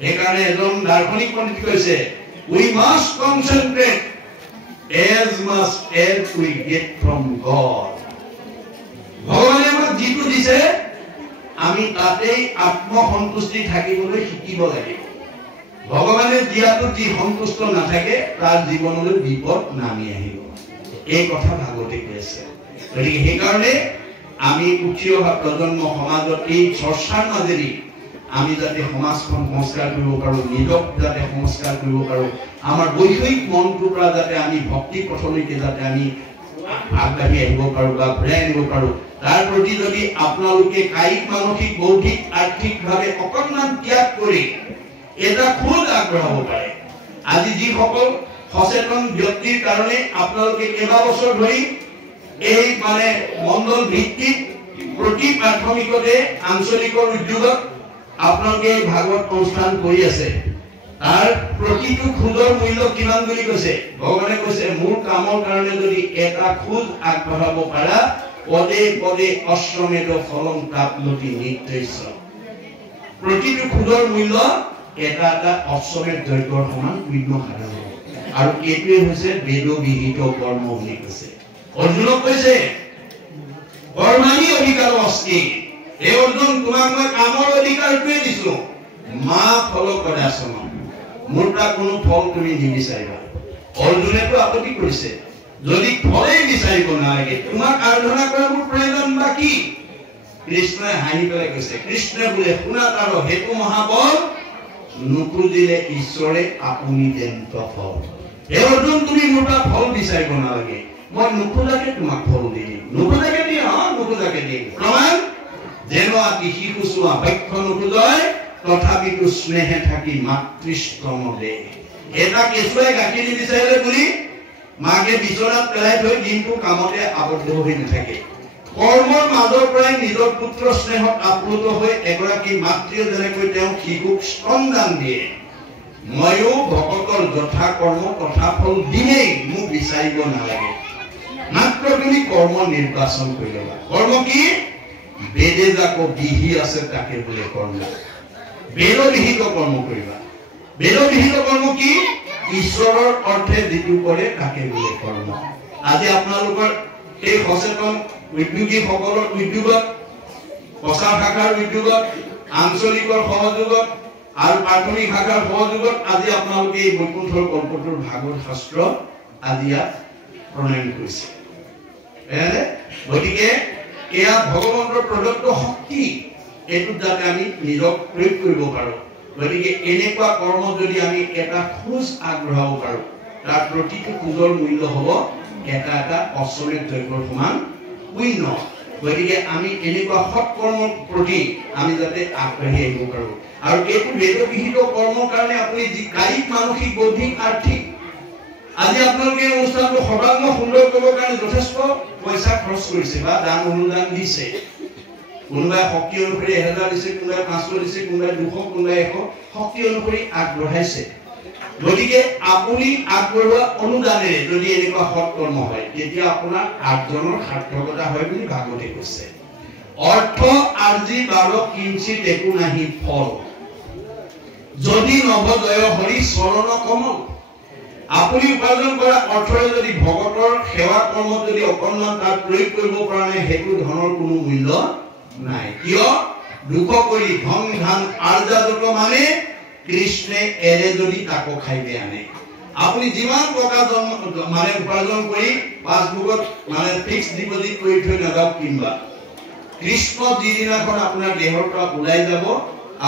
সেইকাৰণে এজন দাৰ্শনিক পণ্ডিত কৈছে, we must concentrate as much as we get from God. ভগৱানে আমাক যিটো দিছে আমি তাতেই আত্মসন্তুষ্টি থাকিবলৈ শিকিব লাগিব। ভগৱানে দিয়াটো যি সন্তুষ্ট নাথাকে তাৰ জীৱনলৈ বিপদ নামি আহিব। এই কথা ভাগৱতে কৈছে। গতিকে সেইকাৰণে আমি উঠি অহা প্ৰজন্ম সমাজত এই চৰ্চাৰ মাজেদি আমি যাতে সমাজখন সংস্কাৰ কৰিব পাৰোঁ, নিজক যাতে সংস্কাৰ কৰিব পাৰোঁ, আমাৰ বৈষয়িক মনটোৰ পৰা যাতে আমি ভক্তি পথলৈকে যাতে আমি আগবাঢ়ি আহিব পাৰোঁ বা ঘূৰাই আনিব পাৰোঁ, তাৰ প্ৰতি যদি আপোনালোকে কায়িক, মানসিক, বৌদ্ধিক, আৰ্থিকভাৱে অকণমান ত্যাগ কৰি এটা খোজ আগবঢ়াব পাৰে। আজি যিসকল সচেতন ব্যক্তিৰ কাৰণে আপোনালোকে কেইবাবছৰ ধৰি এই মণ্ডল ভিত্তিক প্ৰতি প্ৰাথমিকতে আঞ্চলিকৰ উদ্যোগত আপোনালোকে ভাগৱত অনুষ্ঠান কৰি আছে, তাৰ প্ৰতিটো খোজৰ মূল্য কিমান বুলি কৈছে? ভগৱানে কৈছে, মোৰ কামৰ কাৰণে যদি এটা খোজ আগবঢ়াব পাৰা, পদে পদে অশ্বমেধ ফলং প্ৰাপ্নতি নিত্যৈষ। প্ৰতিটো খোজৰ মূল্য এটা এটা অশ্বমেধ যজ্ঞৰ সমান পুণ্য সাধন। আৰু এইটোৱে হৈছে বেদবিহিত কৰ্ম বুলি কৈছে। অৰ্জুনক কৈছে, কৰ্মাণি অধিকাৰ অস্তি। এই অৰ্জুন, তোমাক মই কামৰ অধিকাৰটোৱে দিছো, মা ফল প্ৰদাসন, মোৰ পৰা কোনো ফল তুমি নিবিচাৰিবা। অৰ্জুনেতো আপত্তি কৰিছে, যদি ফলেই বিচাৰিব নালাগে তোমাক আৰাধনা কৰা মোৰ প্ৰয়োজন বা কি? কৃষ্ণই হাঁহি পেলাই কৈছে, কৃষ্ণই বোলে, শুনা তাৰ হেতু মহাবল, নুখুজিলে ঈশ্বৰে আপুনি দেন্ত ফল। হে অৰ্জুন, তুমি মোৰ পৰা ফল বিচাৰিব নালাগে, মই নুখোজাকে তোমাক ফল দি দিম। নুখোজাকে দিম, নুখোজাকে দিম। প্ৰমাণ, যেন আতি শিশু চোৱা বক্ষ নুখোজয়, তথাপিতো স্নেহে থাকি মাতৃস্তম দে। এটা কেঁচুৱাই গাখীৰ নিবিচাৰিলে বুলি মাকে বিচনাত পেলাই থৈ দিনটো কামতে আবদ্ধ হৈ নাথাকে। কৰ্মৰ মাজৰ পৰাই নিজৰ পুত্ৰ স্নেহত আপ্লুত হৈ এগৰাকী মাতৃয়ে যেনেকৈ তেওঁ শিশুক স্তনদান দিয়ে, ময়ো ভকতৰ যথা কৰ্ম তথা ফল দিমেই, মোক বিচাৰিব নালাগে। মাত্ৰ তুমি কৰ্ম নিৰ্বাচন কৰি ল'বা। কৰ্ম কি? বেদে যাকো বিহি আছে তাকে বোলে কৰ্ম। বেদবিহিত কৰ্ম কৰিবা। বেদবিহিত কৰ্ম কি? ঈশ্বৰৰ অৰ্থে যিটো কৰে তাকে বোলে কৰ্ম। আজি আপোনালোকৰ এই সচেতন উদ্যোগীসকলৰ উদ্যোগত, প্ৰচাৰ শাখাৰ উদ্যোগত, আঞ্চলিকৰ সহযোগত আৰু প্ৰাথমিক শাখাৰ সহযোগত আজি আপোনালোকে এই বৈকুণ্ঠৰ কল্পটোৰ ভাগৱত শাস্ত্ৰ আজি ইয়াত প্ৰণয়ন কৰিছে। গতিকে এয়া ভগৱন্তৰ প্ৰদত্ত শক্তি, এইটোত যাতে আমি নিজক প্ৰয়োগ কৰিব পাৰোঁ। গতিকে এনেকুৱা কৰ্ম যদি আমি এটা খোজ আগবঢ়াব পাৰোঁ, তাৰ প্ৰতিটো খোজৰ মূল্য হ'ব এটা এটা অশ্বমেধ যজ্ঞৰ সমান পুণ্য। গতিকে আমি এনেকুৱা সৎকৰ্মৰ প্ৰতি আমি যাতে আগবাঢ়ি আহিব পাৰোঁ। আৰু এইটো বেদবিহিত কৰ্মৰ কাৰণে আপুনি যি কায়িক, মানসিক, বৌদ্ধিক, আৰ্থিক, আজি আপোনালোকে এই অনুষ্ঠানটো সৰ্বাংগ সুন্দৰ কৰিবৰ কাৰণে যথেষ্ট পইচা খৰচ কৰিছে বা দান অনুদান দিছে। কোনোবাই শক্তি অনুসৰি 1000 দিছে, কোনোবাই 500 দিছে, কোনোবাই 200, কোনোবাই 100, শক্তি অনুসৰি আগবঢ়াইছে। গতিকে আপুনি আগবঢ়োৱা অনুদানেৰে যদি এনেকুৱা সৎকৰ্ম হয়, তেতিয়া আপোনাৰ আৰ্জনৰ সাৰ্থকতা হয় বুলি ভাগৱতে কৈছে। অৰ্থ আৰ্জি বাৰ কিঞ্চিত একো নাহি ফল, যদি নভজয় হৰি চৰণ কমল। আপুনি উপাৰ্জন কৰা অৰ্থৰে যদি ভগতৰ সেৱা কৰ্মত যদি অকণমান তাত প্ৰয়োগ কৰিব পৰা নাই, সেইটো ধনৰ কোনো মূল্য নাই। কিয়? দুখ কৰি ধন ধান আৰ্জা যত মানে কৃষ্ণে এৰে যদি তাকো খাইবে আনে। আপুনি যিমান টকা উপাৰ্জন কৰি পাছবুকত ফিক্স ডিপজিট কৰি থৈ নাযাওক, কিংবা কৃষ্ণ যিদিনাখন আপোনাৰ দেহৰ পৰা ওলাই যাব,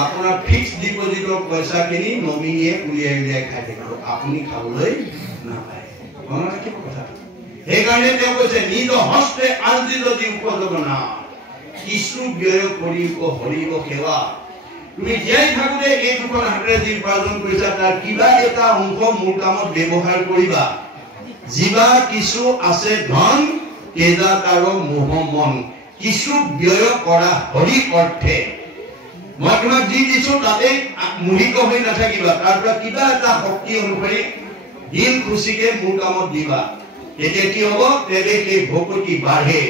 আপোনাৰ ফিক্স ডিপজিটৰ পইচাখিনি নমিনীয়ে উলিয়াই উলিয়াই খাই থাকিব, আপুনি খাবলৈ নাপায়। মনত ৰাখিব কথাটো। সেইকাৰণে তেওঁ কৈছে, নিজ হস্তে আৰ্জিত যি উপযোগ না, কিছু ব্যয় কৰিব হৰিব সেৱা। তুমি জীয়াই থাকোতে এই দুখন হাতেৰে যি উপাৰ্জন কৰিছা, তাৰ কিবা এটা অংশ মোৰ কামত ব্যৱহাৰ কৰিবা। যিবা কিছু আছে ধন, তেজা তাৰ মোহ মন, কিছু ব্যয় কৰা হৰি অৰ্থে। মই তোমাক যি দিছো তাতে মোহিত হৈ নাথাকিবা, তাৰ পৰা কিবা এটা শক্তি অনুসৰি দিন খুচিকে মোৰ কামত দিবা। তেতিয়া কি হ'ব? তেবে সেই ভকতি বাঢ়ে,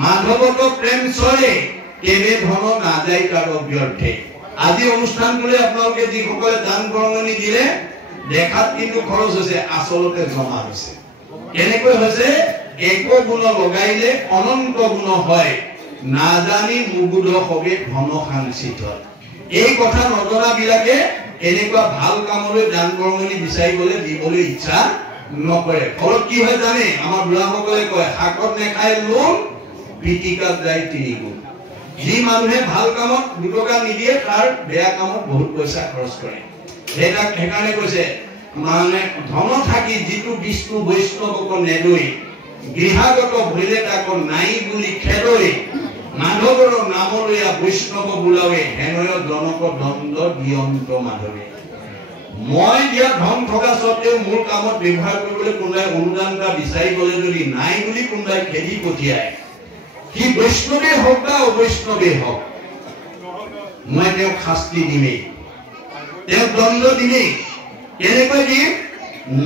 মাধৱত প্ৰেম চৰে, তেবে ধন নাযায় তাৰ ব্যৰ্থে। আজি অনুষ্ঠানটোলে আপোনালোকে যিসকলে দান বৰঙণি দিলে দেখাত কিন্তু খৰচ হৈছে, আচলতে জমা হৈছে। কেনেকৈ হৈছে? এক গুণ লগাইলে অনন্ত গুণ হয়, নাজানি মুগুদ হবে ধন সাঞ্চিত। এই কথা নজনা বিলাকে এনেকুৱা ভাল কামলৈ দান বৰঙণি বিচাৰিবলৈ দিবলৈ ইচ্ছা নকৰে। ফলত কি হয় জানে? আমাৰ বুঢ়াসকলে কয়, শাকত নেখায় লোন, পিটিকাত যায় 3 গুণ। যি মানুহে ভাল কামত 2 টকা নিদিয়ে তাৰ বেয়া কামত বহুত পইচা খৰচ কৰে। সেইকাৰণে কৈছে মানে ধন থাকি যিটো বিষ্ণু বৈষ্ণৱক নেদৈ, গৃহাগত ভৈলে তাক নাই বুলি খেদৈ, মাধৱৰ নাম লয়া বৈষ্ণৱ বোলাৱে, হেনয় জনক দণ্ড দিয়ন্ত মাধৱে। মই দিয়া ধন থকা স্বত্তেও মোৰ কামত ব্যৱহাৰ কৰিবলৈ কোনোবাই অনুদান এটা বিচাৰি গলে যদি নাই বুলি কোনোবাই খেদি পঠিয়ায়, সি বৈষ্ণৱে হওক বা অবৈষ্ণৱে হওক, মই তেওঁক শাস্তি দিমেই, তেওঁক দণ্ড দিমেই। কেনেকৈ দিম?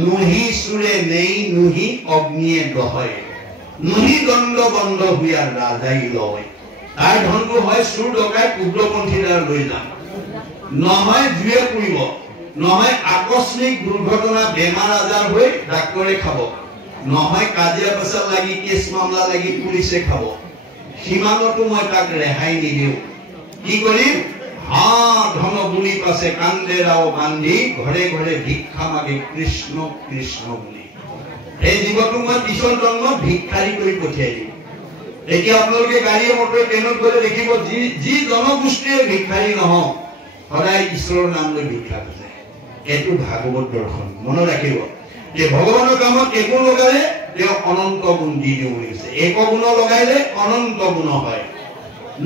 নুহি চুৰে নেই নুহি অগ্নিয়ে দহয়, নুহি দণ্ড বন্ধ হুয়াৰ ৰাজাই লয়। তাৰ ধনটো হয় চুৰ ডকাই উগ্ৰপন্থী দ্বাৰা লৈ যাম, নহয় জুয়ে পুৰিব, নহয় আকস্মিক দুৰ্ঘটনা বেমাৰ আজাৰ হৈ ডাক্তৰে খাব, নহয় কাজিয়া পেচাল লাগি কেছ মামলা লাগি পুলিচে খাব। সিমানতো মই তাক ৰেহাই নিদিওঁ। কি কৰিম? হা ধন বুলি পাছে কান্দে ৰাও বান্ধি, ঘৰে ঘৰে ভিক্ষা মাগে কৃষ্ণ কৃষ্ণ বুলি। এই জীৱটো মই পিছৰ জন্মত ভিক্ষাৰী কৰি পঠিয়াই দিম। এতিয়া আপোনালোকে গাড়ী মটৰ ট্ৰেইনত গলে দেখিব, যি জনগোষ্ঠীয়ে ভিক্ষাৰী নহওক সদায় ঈশ্বৰৰ নাম লৈ ভিক্ষা খোজে। এইটো ভাগৱত দৰ্শন। মনত ৰাখিব যে ভগৱানৰ কামত একো লগালে তেওঁ অনন্ত গুণ দি দিওঁ বুলি কৈছে। এক গুণ লগাইলে অনন্ত গুণ হয়,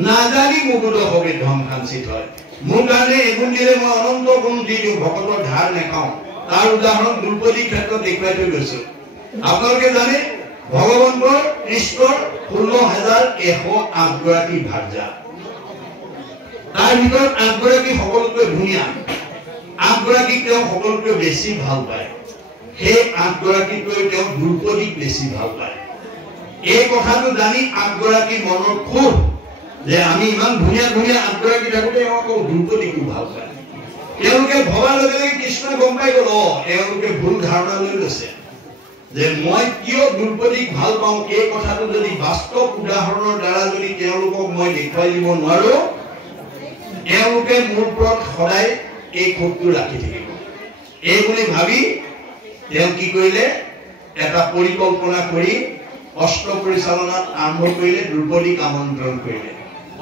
নাজানি মুগুদ হবে ধন সাঞ্চিত হয়। মোৰ কাৰণে এগুণ দিলে মই অনন্ত গুণ দি দিওঁ, ভকতৰ ধাৰ নেখাওঁ। তাৰ উদাহৰণ দ্ৰৌপদীৰ ক্ষেত্ৰত দেখুৱাই থৈ গৈছো। আপোনালোকে জানে ভগৱন্তৰ কৃষ্ণৰ 16,108 গৰাকী ভাৰ্যা, তাৰ ভিতৰত 8 গৰাকী সকলোতকৈ ধুনীয়া, 8 গৰাকীক তেওঁ সকলোতকৈ বেছি ভাল পায়। সেই 8 গৰাকীতকৈ তেওঁ দ্ৰৌপদীক বেছি ভাল পায়। এই কথাটো জানি 8 গৰাকী মনৰ ক্ষোভ যে আমি ইমান ধুনীয়া ধুনীয়া 8 গৰাকী থাকোতে আকৌ দ্ৰৌপদীকো ভাল পায়। তেওঁলোকে ভবাৰ লগে লগে কৃষ্ণই গম পাই গল, তেওঁলোকে ভুল ধাৰণা লৈ লৈছে যে মই কিয় দ্ৰৌপদীক ভাল পাওঁ। এই কথাটো যদি বাস্তৱ উদাহৰণৰ দ্বাৰা যদি তেওঁলোকক মই দেখুৱাই দিব নোৱাৰো, তেওঁলোকে মোৰ ওপৰত সদায় এই ক্ষোভটো ৰাখি থাকিব। এই বুলি ভাবি তেওঁ কি কৰিলে, এটা পৰিকল্পনা কৰি অস্ত্ৰ পৰিচালনাত আৰম্ভ কৰিলে, দ্ৰৌপদীক আমন্ত্ৰণ কৰিলে।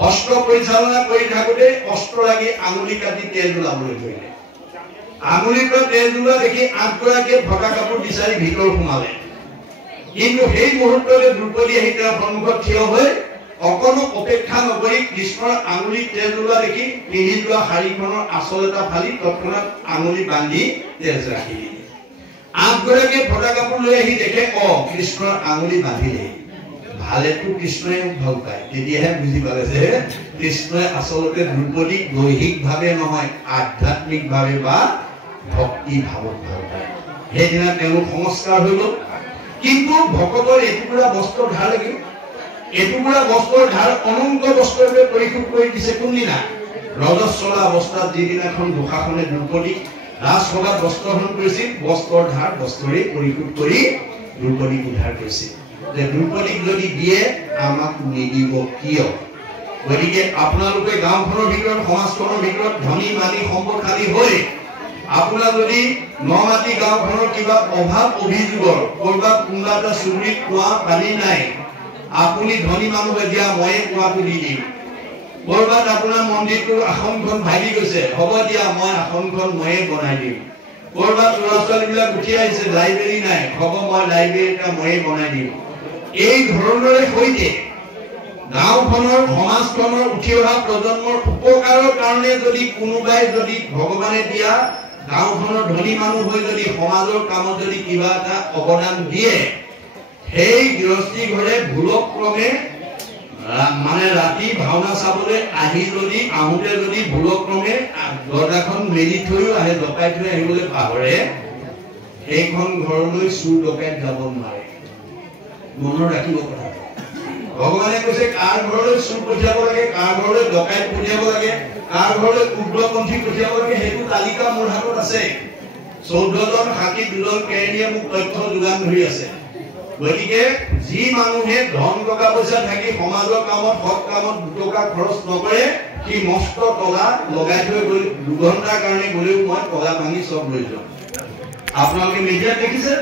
অস্ত্ৰ পৰিচালনা কৰি থাকোতে অস্ত্ৰ লাগি আঙুলি কাটি তেল ওলাবলৈ ধৰিলে। আঙুলিৰ পৰা তেল ওলোৱা দেখি 8 গৰাকীয়ে ফটা কাপোৰ বিচাৰি ভিতৰ সোমালে। কিন্তু সেই মুহূৰ্ততে দ্ৰৌপদী আহি তেওঁৰ সন্মুখত থিয় হৈ অকণো অপেক্ষা নকৰি কৃষ্ণৰ আঙুলি তেল ওলোৱা দেখি পিন্ধি যোৱা শাৰীখনৰ আঁচল এটা ফালি তৎক্ষণাত আঙুলি বান্ধি তেজ ৰাখি দিলে। 8 গৰাকীয়ে ফটা কাপোৰ লৈ আহি দেখে, কৃষ্ণৰ আঙুলি বান্ধিলে। ভালেতো কৃষ্ণই ভাল পায়। তেতিয়াহে বুজি পালে যে কৃষ্ণই আচলতে দ্ৰৌপদীক দৈহিকভাৱে নহয়, আধ্যাত্মিকভাৱে বা ভক্তি ভাৱত ভাল পায়। সেইদিনা তেওঁলোক সংস্কাৰ হৈ গল। কিন্তু ভকতৰ এটুকুৰা বস্ত্ৰ ধাৰ লাগিল। এটুকুৰা বস্ত্ৰৰ ধাৰ অনন্ত বস্ত্ৰৰূপে পৰিশোধ কৰি দিছে কোনদিনা? ৰজস্বলা অৱস্থাত যিদিনাখন দুঃশাসনে দ্ৰৌপদীক ৰাজসভাত বস্ত্ৰহৰণ কৰিছিল, বস্ত্ৰৰ ধাৰ বস্ত্ৰৰে পৰিশোধ কৰি দ্ৰৌপদীক উদ্ধাৰ কৰিছিল। যে দ্ৰৌপদীক যদি দিয়ে আমাক নিদিব কিয়? গতিকে আপোনালোকে গাঁওখনৰ ভিতৰত, সমাজখনৰ ভিতৰত ধনী মানি সম্পদশালী হৈ আপোনাৰ যদি নমাটি গাঁওখনৰ কিবা অভাৱ অভিযোগৰ কৰবাত কোনোবা এটা চুবুৰীত কুঁৱা পানী নাই, আপুনি ধনী মানুহে দিয়া ময়ে কুঁৱাটো দি দিম। কৰবাত আপোনাৰ মন্দিৰটোৰ আসনখন ভাগি গৈছে, হ'ব দিয়া মই আসনখন ময়ে বনাই দিম। কৰবাত ল'ৰা ছোৱালীবিলাক উঠি আহিছে, লাইব্ৰেৰী নাই, হ'ব মই লাইব্ৰেৰী এটা ময়ে বনাই দিম। এই ধৰণৰে সৈতে গাঁওখনৰ, সমাজখনৰ উঠি অহা প্ৰজন্মৰ উপকাৰৰ কাৰণে যদি কোনোবাই যদি ভগৱানে দিয়া গাঁওখনৰ ধনী মানুহ হৈ যদি সমাজৰ কামত যদি কিবা এটা অৱদান দিয়ে, সেই গৃহস্থী ঘৰে ভুলক্ৰমে মানে ৰাতি ভাওনা চাবলৈ আহি যদি আহোঁতে যদি ভুলক্ৰমে দৰজাখন মেলি থৈও আহে, ডকাই থৈ আহিবলৈ পাহৰে, সেইখন ঘৰলৈ চুৰ ডকাইত যাব নোৱাৰে। মনত ৰাখিব কথাটো। ভগৱানে কৈছে কাৰ ঘৰলৈ চুৰ পঠিয়াব লাগে, কাৰ ঘৰলৈ ডকাইত পঠিয়াব লাগে, কাৰ ঘৰলৈ উগ্ৰপন্থী পঠিয়াব লাগে, সেইটো তালিকা মোৰ হাতত আছে। 14 জন হাতী 2 জন কেৰেণীয়ে মোক তথ্য যোগান ধৰি আছে। গতিকে যি মানুহে ধন টকা পইচা থাকি সমাজৰ কামত সৎ কামত 2 টকা খৰচ নকৰে, সি মস্ত টকা লগাই থৈ গৈ 2 ঘণ্টাৰ কাৰণে গ'লেও মই টকা ভাঙি চব লৈ যাওঁ। আপোনালোকে মিডিয়াত দেখিছে।